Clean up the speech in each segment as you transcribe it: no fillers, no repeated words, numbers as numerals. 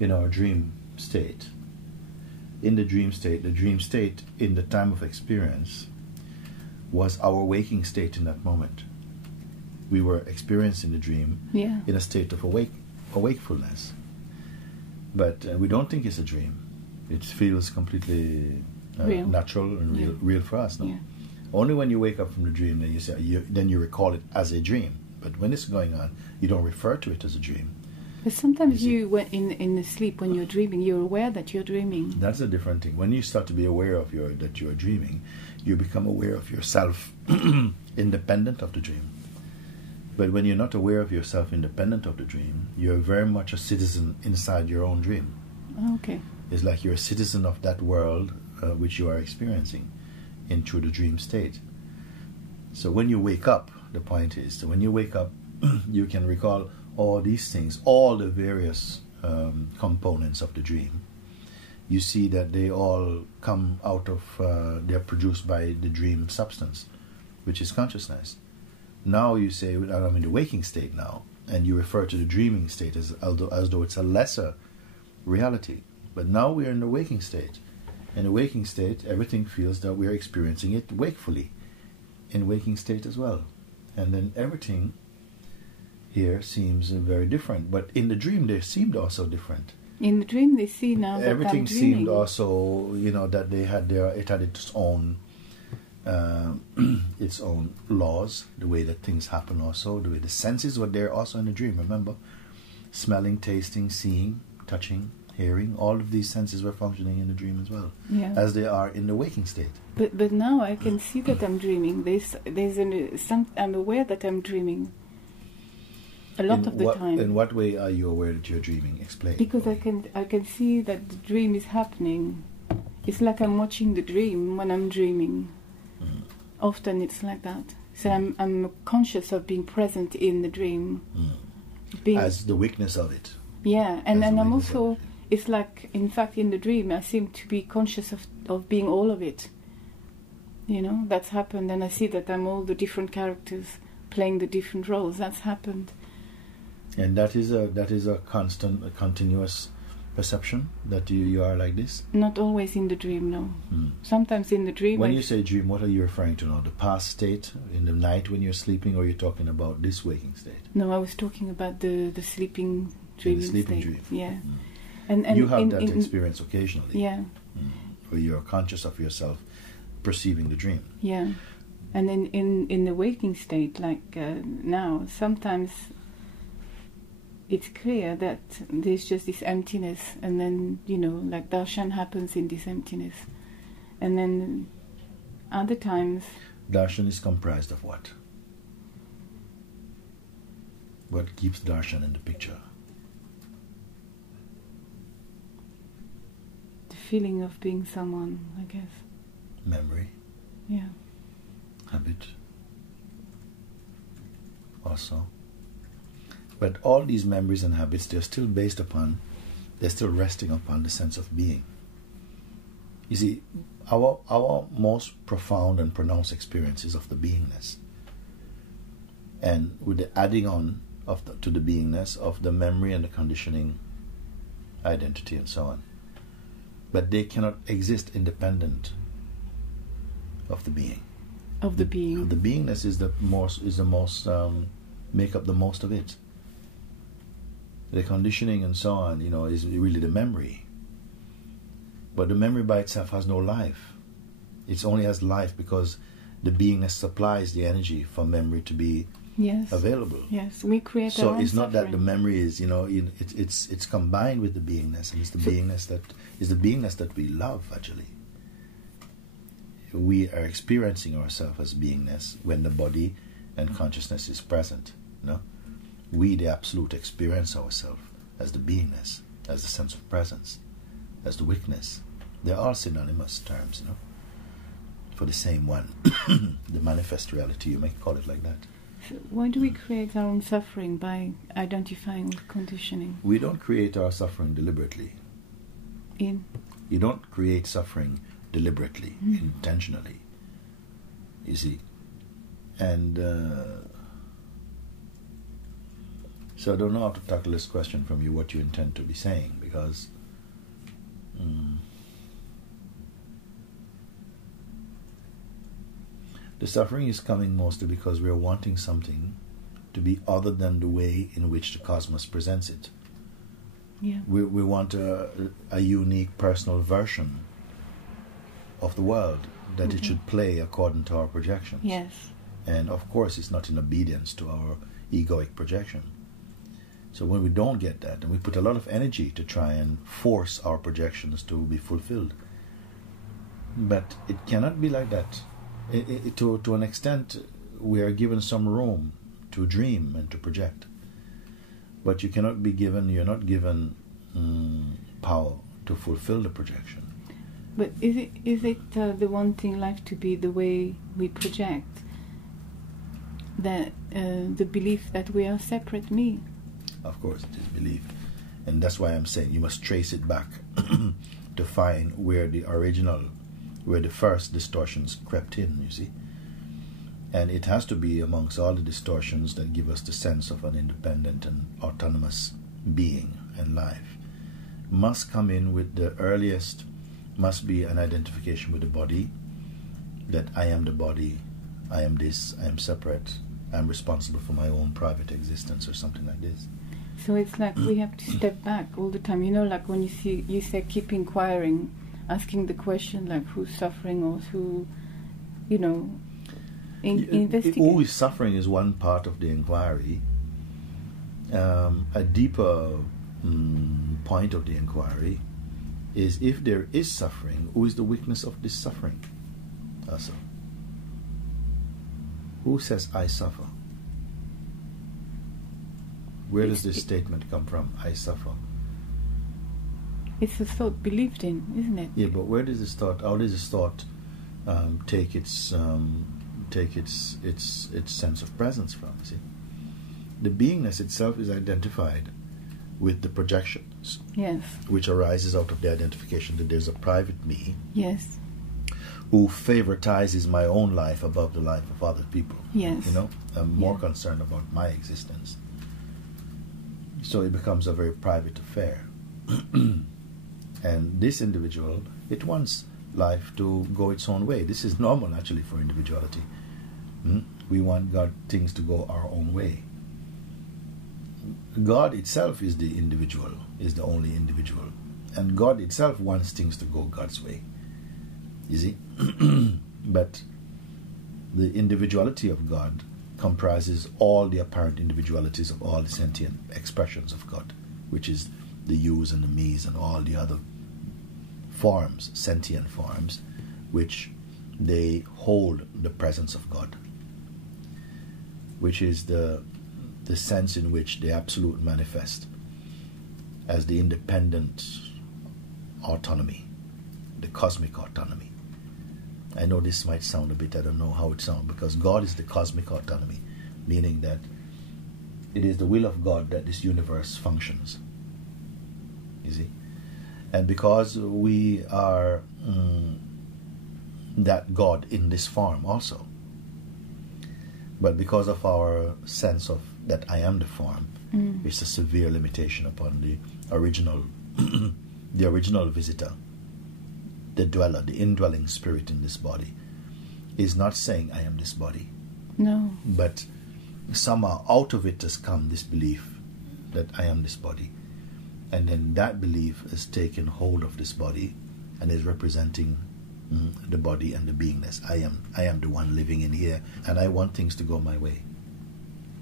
in our dream state. In the dream state in the time of experience was our waking state in that moment. We were experiencing the dream in a state of wakefulness. But we don't think it's a dream. It feels completely natural and real for us. No? Yeah. Only when you wake up from the dream, then you recall it as a dream. But when it's going on, you don't refer to it as a dream. But sometimes when in the sleep, when you're dreaming, you're aware that you're dreaming. That's a different thing. When you start to be aware of that you're dreaming, you become aware of yourself independent of the dream. But when you're not aware of yourself independent of the dream, you're very much a citizen inside your own dream. Oh, okay. It's like you're a citizen of that world which you are experiencing through the dream state. So when you wake up, the point is, when you wake up, you can recall all these things, all the various components of the dream. You see that they all come out of, they're produced by the dream substance, which is consciousness. Now you say, I'm in the waking state now, and you refer to the dreaming state as though it's a lesser reality. But now we're in the waking state. In the waking state, everything feels that we're experiencing it wakefully, in waking state as well. And then everything here seems very different. But in the dream, they seemed also different. In the dream, they see now that everything I'm dreaming. Seemed also, that it had its own laws, the way that things happen also, the way the senses were there also in the dream, remember? Smelling, tasting, seeing, touching, hearing, all of these senses were functioning in the dream as well, as they are in the waking state. But now I can see that I'm dreaming. I'm aware that I'm dreaming. A lot of the time. In what way are you aware that you're dreaming? Explain. Because I can see that the dream is happening. It's like I'm watching the dream when I'm dreaming. Mm. Often it's like that. So I'm conscious of being present in the dream. Mm. As the weakness of it. Yeah, and I'm also, it's like, in fact, in the dream, I seem to be conscious of being all of it. That's happened, and I see that I'm all the different characters playing the different roles. That's happened. And that is a continuous perception that you are like this? Not always in the dream, no. Sometimes in the dream. When you say dream, what are you referring to now? The past state in the night when you're sleeping, or are you talking about this waking state? No, I was talking about the sleeping dreaming state. The sleeping dream. Yeah. And you have that experience occasionally. Yeah. Where you're conscious of yourself perceiving the dream. Yeah. And in the waking state, like now, sometimes it's clear that there's just this emptiness, and then, like darshan happens in this emptiness. And then other times... Darshan is comprised of what? What keeps darshan in the picture? The feeling of being someone, I guess. Memory. Yeah. Habit. Also. But all these memories and habits, they're still resting upon the sense of being. You see, our most profound and pronounced experience is of the beingness. And with the adding on to the beingness of the memory and the conditioning, identity and so on. But they cannot exist independent of the being. Of the being. The beingness is the most make up the most of it. The conditioning and so on, is really the memory. But the memory by itself has no life. It only has life because the beingness supplies the energy for memory to be available. Yes, we create. So it's not that the memory is, it's combined with the beingness, and it's the beingness that we love. Actually, we are experiencing ourselves as beingness when the body and consciousness is present. We, the Absolute, experience ourselves as the beingness, as the sense of presence, as the witness. They're all synonymous terms, for the same one. The manifest reality, you may call it like that. So why do we create our own suffering by identifying with conditioning? We don't create our suffering deliberately. You don't create suffering deliberately, intentionally. You see? And So I don't know how to tackle this question from you, what you intend to be saying, because the suffering is coming mostly because we are wanting something to be other than the way in which the cosmos presents it. Yeah. We want a unique personal version of the world, that it should play according to our projections. Yes. And of course it's not in obedience to our egoic projection. So when we don't get that, and we put a lot of energy to try and force our projections to be fulfilled, but it cannot be like that. To an extent, we are given some room to dream and to project, but you're not given power to fulfill the projection. But is it the wanting life to be the way we project, that the belief that we are separate me? Of course, it is belief, and that's why I'm saying you must trace it back to find where the first distortions crept in, you see. And it has to be amongst all the distortions that give us the sense of an independent and autonomous being and life. Must come in with the earliest, must be an identification with the body, that I am the body, I am this, I am separate, I am responsible for my own private existence, or something like this. So it's like we have to step back all the time. You know, like when you say keep inquiring, asking the question like who's suffering or who, you know, investigate. Who is suffering is one part of the inquiry. A deeper point of the inquiry is, if there is suffering, who is the witness of this suffering? Also, who says I suffer? Where does this statement come from? I suffer. It's a thought believed in, isn't it? Yeah, but where does this thought? How does this thought take its sense of presence from? See, the beingness itself is identified with the projections. Yes. Which arises out of the identification that there's a private me. Yes. Who favoritizes my own life above the life of other people. Yes. You know, I'm more concerned about my existence. So it becomes a very private affair. And this individual, it wants life to go its own way. This is normal, actually, for individuality. We want things to go our own way. God itself is the individual, is the only individual. And God itself wants things to go God's way. You see? But the individuality of God comprises all the apparent individualities of all the sentient expressions of God, which is the yous and the me's and all the other forms, sentient forms, which they hold the presence of God, which is the sense in which the absolute manifest as the independent autonomy, the cosmic autonomy. I know this might sound a bit, I don't know how it sounds, because God is the cosmic autonomy, meaning that it is the will of God that this universe functions. You see? And because we are that God in this form also, but because of our sense of that I am the form, it's a severe limitation upon the original the original visitor, the dweller, the indwelling spirit in this body, is not saying I am this body. No. But somehow out of it has come this belief that I am this body. And then that belief has taken hold of this body and is representing the body and the beingness. I am the one living in here, and I want things to go my way.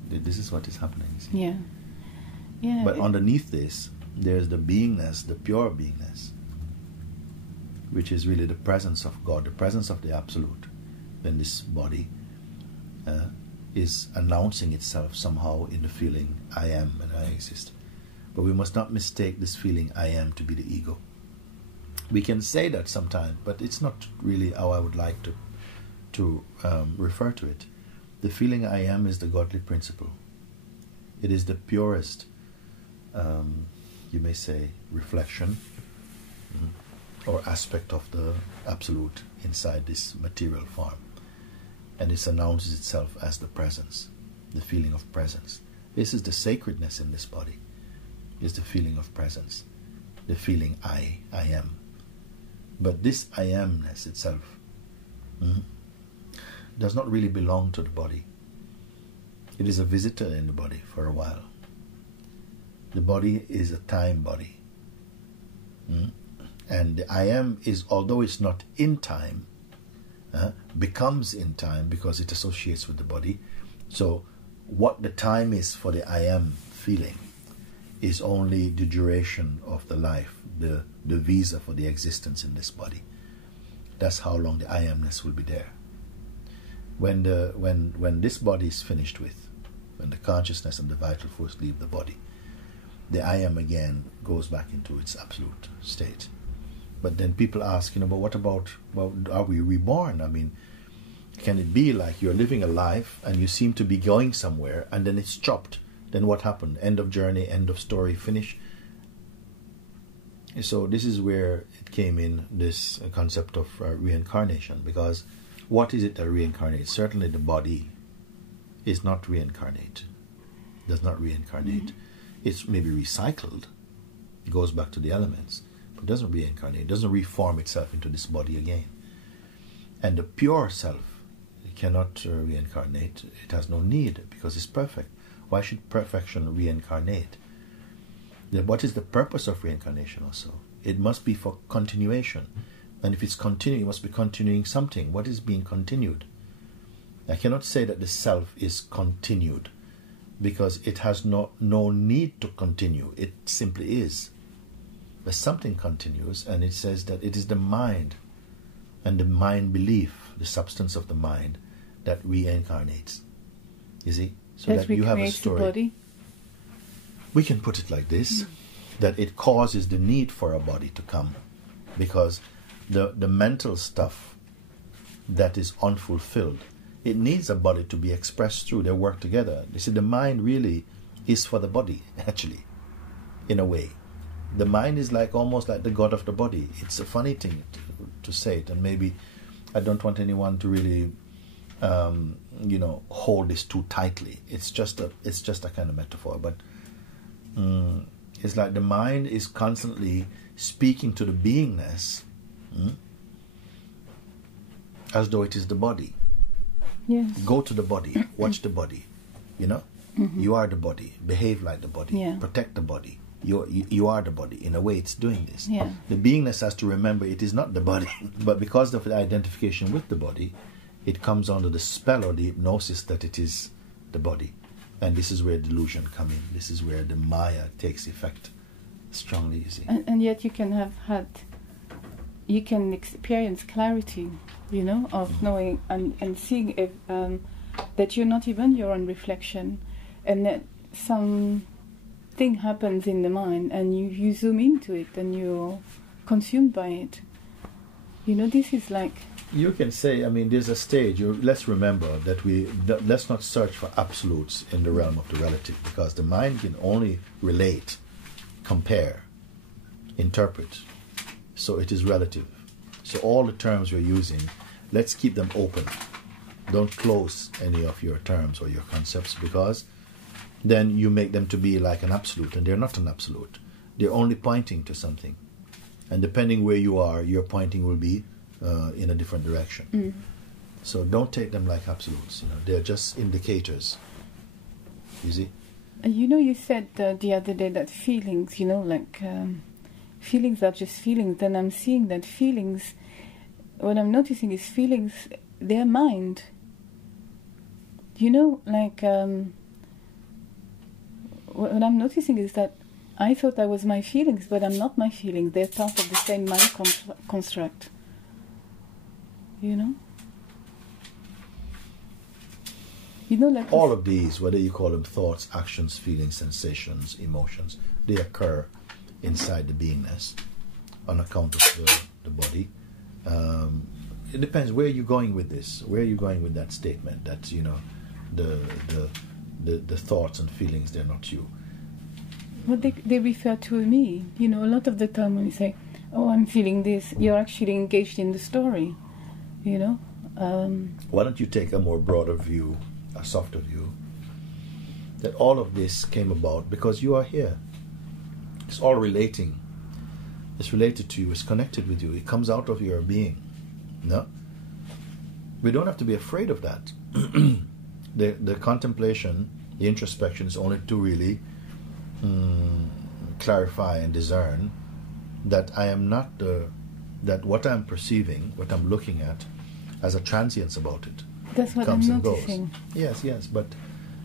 This is what is happening. You see? Yeah. Yeah. But underneath this, there's the beingness, the pure beingness, which is really the presence of God, the presence of the Absolute. Then this body is announcing itself somehow in the feeling I am and I exist. But we must not mistake this feeling I am to be the ego. We can say that sometimes, but it's not really how I would like to refer to it. The feeling I am is the godly principle. It is the purest, you may say, reflection or aspect of the Absolute inside this material form. And it announces itself as the presence, the feeling of presence. This is the sacredness in this body. Is the feeling of presence, the feeling I am. But this I amness itself does not really belong to the body. It is a visitor in the body for a while. The body is a time body. And the I am is, although it's not in time, becomes in time because it associates with the body. So what the time is for the I am feeling is only the duration of the life, the visa for the existence in this body. That's how long the I amness will be there. When this body is finished with, when the consciousness and the vital force leave the body, the I am again goes back into its absolute state. But then people ask, but what about, are we reborn? I mean, can it be like you're living a life and you seem to be going somewhere and then it's chopped? Then what happened? End of journey, end of story, finish. So this is where it came in, this concept of reincarnation, because what is it that reincarnates? Certainly the body is not reincarnate, does not reincarnate. It's maybe recycled, it goes back to the elements, but it doesn't reincarnate, it doesn't reform itself into this body again. And the pure self cannot reincarnate, it has no need because it's perfect. Why should perfection reincarnate? What is the purpose of reincarnation also? It must be for continuation. And if it's continuing, it must be continuing something. What is being continued? I cannot say that the self is continued because it has no need to continue. It simply is. But something continues, and it says that it is the mind and the mind belief, the substance of the mind, that reincarnates. You see? So that you have a story. The body. We can put it like this, that it causes the need for a body to come, because the mental stuff that is unfulfilled, it needs a body to be expressed through. They work together. You see, the mind really is for the body, actually, in a way. The mind is like almost like the god of the body. It's a funny thing to say it, and maybe I don't want anyone to really hold this too tightly. It's just a kind of metaphor, but it's like the mind is constantly speaking to the beingness as though it is the body. Yes. Go to the body, watch the body, you are the body, behave like the body, protect the body. You are the body. In a way, it's doing this. Yeah. The beingness has to remember it is not the body, but because of the identification with the body, it comes under the spell or the hypnosis that it is the body. And this is where delusion comes in. This is where the Maya takes effect strongly, you see. And yet you can experience clarity, of knowing and seeing if, that you're not even your own reflection, and that something happens in the mind and you zoom into it and you're consumed by it. This is like... You can say, there's a stage. Let's remember that let's not search for absolutes in the realm of the relative, because the mind can only relate, compare, interpret. So it is relative. So all the terms we're using, let's keep them open. Don't close any of your terms or your concepts, because then you make them to be like an absolute, and they're not an absolute. They're only pointing to something. And depending where you are, your pointing will be in a different direction. So don't take them like absolutes. They're just indicators. You see? You said the other day that feelings, feelings are just feelings. Then I'm seeing that feelings, what I'm noticing is feelings, they're mind. What I'm noticing is that I thought I was my feelings, but I'm not my feelings. They're part of the same mind construct. All of these, whether you call them thoughts, actions, feelings, sensations, emotions, they occur inside the beingness on account of the body. It depends where you're going with this. Where are you going with that statement that the thoughts and feelings, they're not you? Well, they refer to me. A lot of the time when you say, "Oh, I'm feeling this," you're actually engaged in the story. Why don't you take a more broader view, a softer view, that all of this came about because you are here. It's all relating. It's related to you. It's connected with you. It comes out of your being. No? We don't have to be afraid of that. The contemplation, the introspection is only to really clarify and discern that I am not that what I'm perceiving, what I'm looking at, has a transience about it. That's what comes I'm and goes. noticing. Yes, but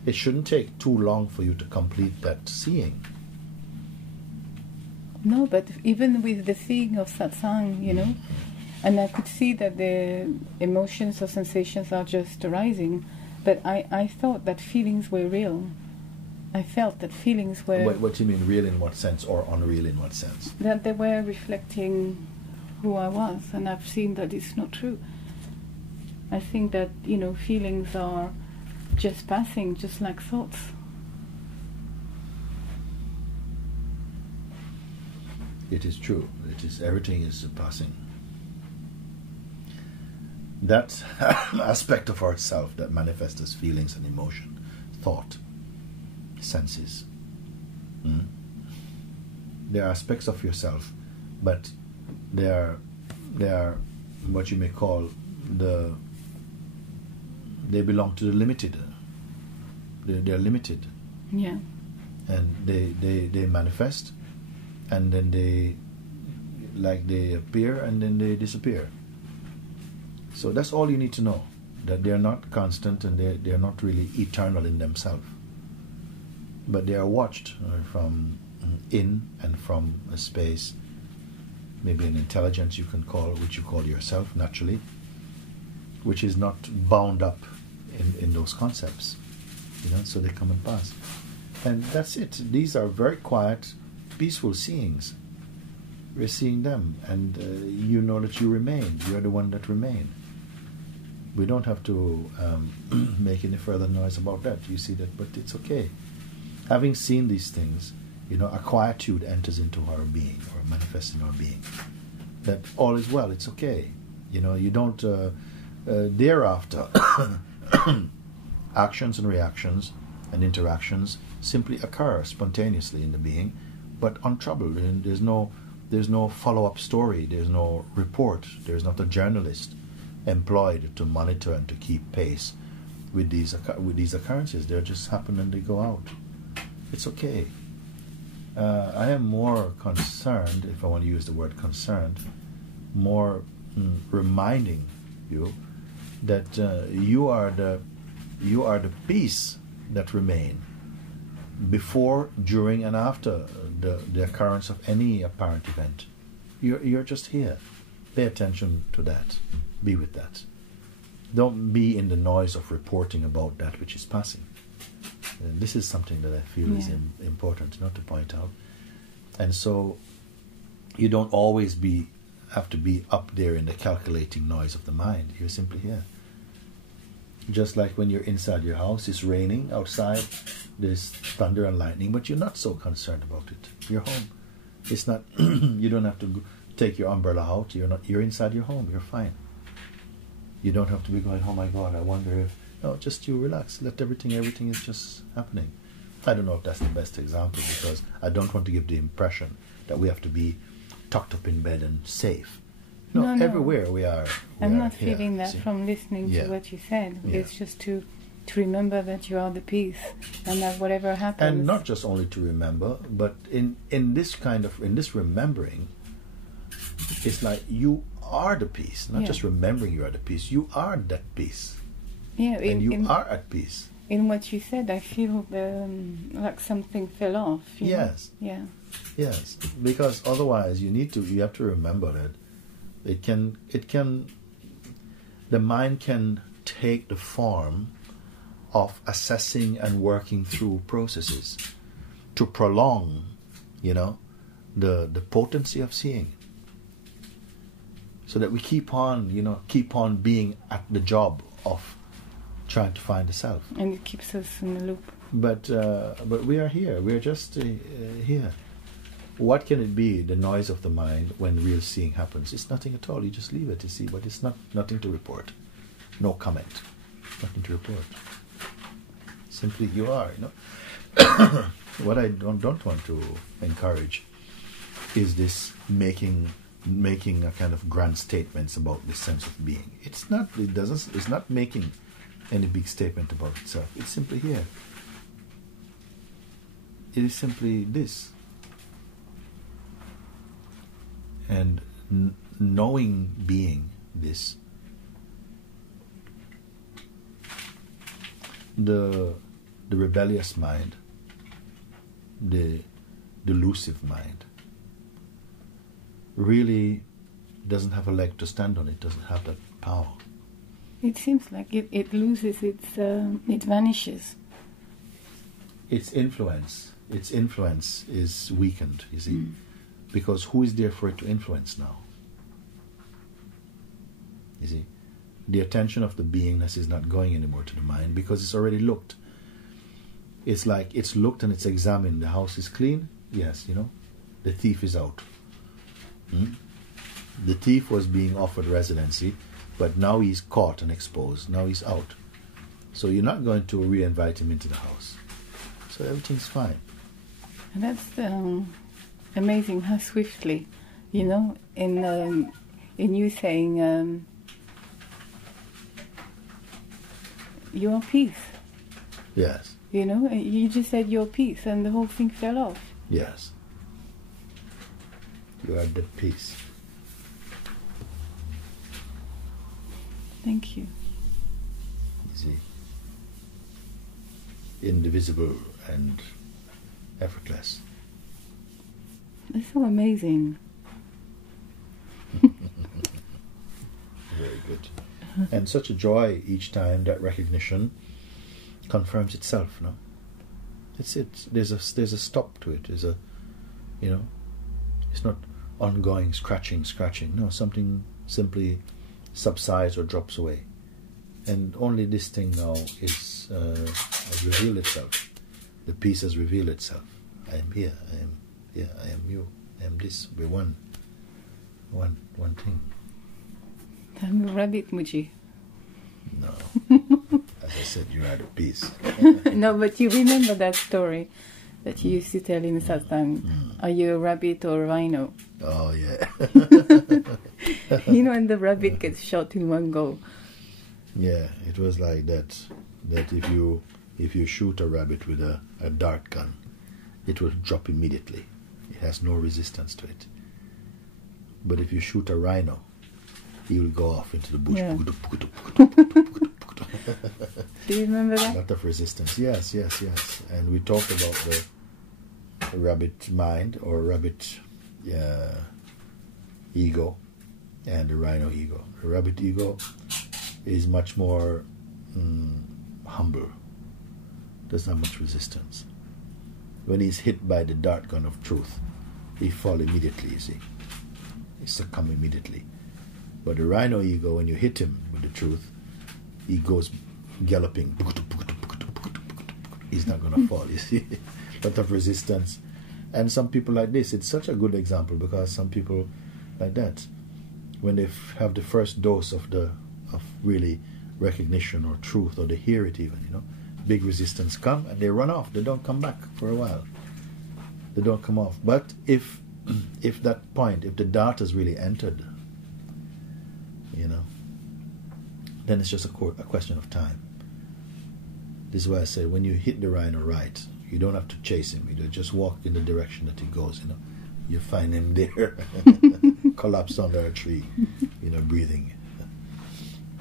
it shouldn't take too long for you to complete that seeing. No, but even with the seeing of Satsang, you know, and I could see that the emotions or sensations are just arising, but I thought that feelings were real. I felt that feelings were... What do you mean, real in what sense, or unreal in what sense? That they were reflecting who I was, and I've seen that it's not true. I think that, you know, feelings are just passing, just like thoughts. It is true. It is, everything is passing. That aspect of ourself that manifests as feelings and emotion, thought, senses. There are aspects of yourself, but they are what you may call they belong to the limited. They're limited. Yeah. And they manifest, and then they appear and then they disappear. So that's all you need to know, that they're not constant and they're not really eternal in themselves. But they are watched from in and from a space, maybe an intelligence you can call, which you call yourself naturally, which is not bound up in those concepts. You know, so they come and pass. And that's it. These are very quiet, peaceful seeings. We're seeing them, and you know that you remain. You're the one that remain. We don't have to make any further noise about that. You see that, but it's okay. Having seen these things, you know, a quietude enters into our being, or manifests in our being. That all is well, it's okay. You know, you don't, thereafter, actions and reactions and interactions simply occur spontaneously in the being, but untroubled. And there's no follow-up story, there's no report, there's not a journalist employed to monitor and to keep pace with these occurrences. They just happen and they go out. It's okay. I am more concerned, if I want to use the word concerned, more reminding you that you are the peace that remain before, during, and after the occurrence of any apparent event. You're just here. Pay attention to that. Be with that. Don't be in the noise of reporting about that which is passing. This is something that I feel is important not to point out. And so you don't always have to be up there in the calculating noise of the mind. You're simply here. Just like when you're inside your house, it's raining outside, there's thunder and lightning, but you're not so concerned about it. You're home. It's not. You don't have to take your umbrella out. You're inside your home. You're fine. You don't have to be going, oh my God, I wonder if... No, just you relax. Let everything is just happening. I don't know if that's the best example, because I don't want to give the impression that we have to be tucked up in bed and safe. No, everywhere we are. I'm not feeling that from listening to what you said. Yeah. It's just to remember that you are the peace, and that whatever happens... And not just only to remember, but in this remembering, it's like you are the peace. Not just remembering you are the peace. You are that peace. Yeah, and you are at peace. In what you said, I feel like something fell off. Yes. Yeah. Yes, because otherwise you have to remember that the mind can take the form of assessing and working through processes to prolong, the potency of seeing. So that we keep on being at the job of trying to find the self. And it keeps us in the loop. But we are here. We are just here. What can it be, the noise of the mind, when real seeing happens? It's nothing at all. You just leave it, you see. But it's nothing to report. No comment. Nothing to report. Simply you are, What I don't want to encourage is this making a kind of grand statements about the sense of being. It's not. It doesn't. It's not making any big statement about itself. It's simply here. It is simply this. And knowing being this, the rebellious mind, the delusive mind, really doesn't have a leg to stand on. It doesn't have that power. It seems like it loses it vanishes. Its influence is weakened, you see, because who is there for it to influence now? You see, the attention of the beingness is not going anymore to the mind because it's already looked. It's like it's looked and it's examined. The house is clean. Yes, the thief is out. The thief was being offered residency, but now he's caught and exposed. Now he's out. So you're not going to re-invite him into the house. So everything's fine. And that's amazing how swiftly, in you saying your peace. Yes. You just said your peace and the whole thing fell off. Yes. You are at peace. Thank you. You see, indivisible and effortless. That's so amazing. Very good. And such a joy each time that recognition confirms itself. No, it's there's a stop to it. There's a, it's not ongoing scratching. No, something simply subsides or drops away, and only this thing now has revealed itself. The peace has revealed itself. I am here. I am here. I am you. I am this. We're one thing. I'm a rabbit, Mooji. No. As I said, you're at peace. No, but you remember that story that you used to tell in Satsang. Are you a rabbit or a rhino? Oh, yeah. And the rabbit gets shot in one go. Yeah, it was like that. That if you shoot a rabbit with a dart gun, it will drop immediately. It has no resistance to it. But if you shoot a rhino, he will go off into the bush. Yeah. Do you remember that? A lot of resistance. Yes. And we talked about the rabbit mind or rabbit ego and the rhino ego. The rabbit ego is much more humble. There's not much resistance. When he's hit by the dart gun of truth, he fall immediately, you see. He succumb immediately. But the rhino ego, when you hit him with the truth, he goes galloping. He's not going to fall, you see. A lot of resistance. And some people like this, it's such a good example because some people like that, when they have the first dose of really recognition or truth, or they hear it even, big resistance come and they run off. They don't come back for a while. They don't come off. But if that point, if the dart has really entered, then it's just a question of time. This is why I say when you hit the rhino right, you don't have to chase him. You just walk in the direction that he goes. You find him there, collapsed under a tree, breathing.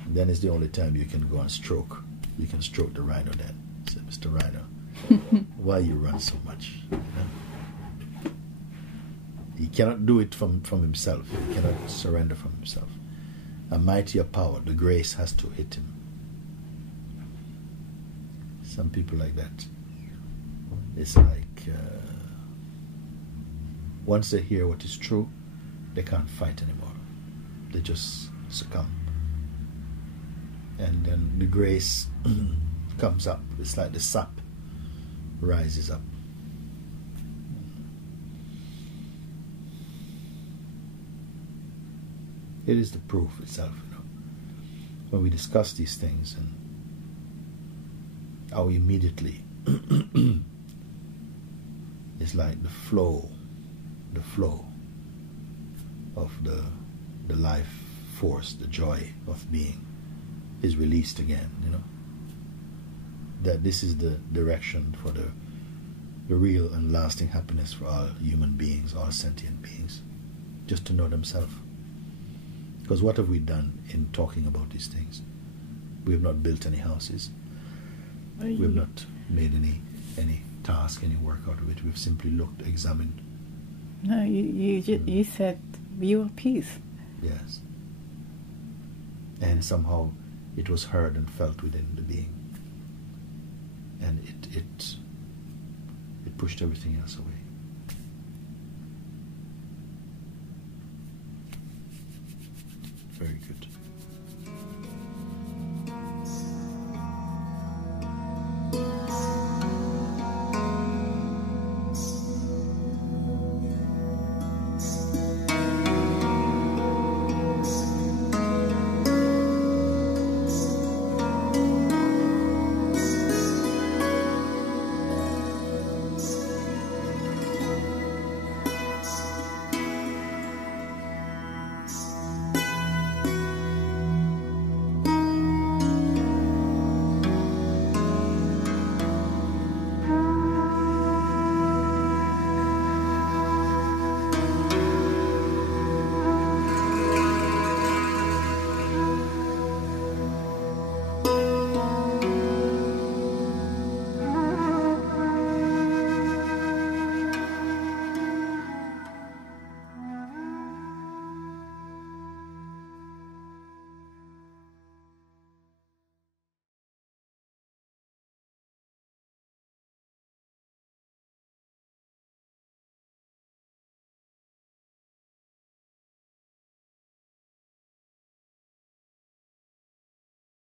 Then it's the only time you can go and stroke. You can stroke the rhino then. Say, Mr. Rhino, why you run so much? He cannot do it from himself. He cannot surrender from himself. A mightier power, the grace has to hit him. Some people like that. It's like once they hear what is true, they can't fight anymore. They just succumb. And then the grace comes up. It's like the sap rises up. It is the proof itself, when we discuss these things and how immediately it's like the flow of the life force, the joy of being is released again, that this is the direction for the real and lasting happiness for all human beings, all sentient beings, just to know themselves. Because what have we done in talking about these things? We have not built any houses. We have not made any task, any work out of it. We've simply looked, examined. No, you said your piece. Yes. And somehow it was heard and felt within the being. And it pushed everything else away. Very good.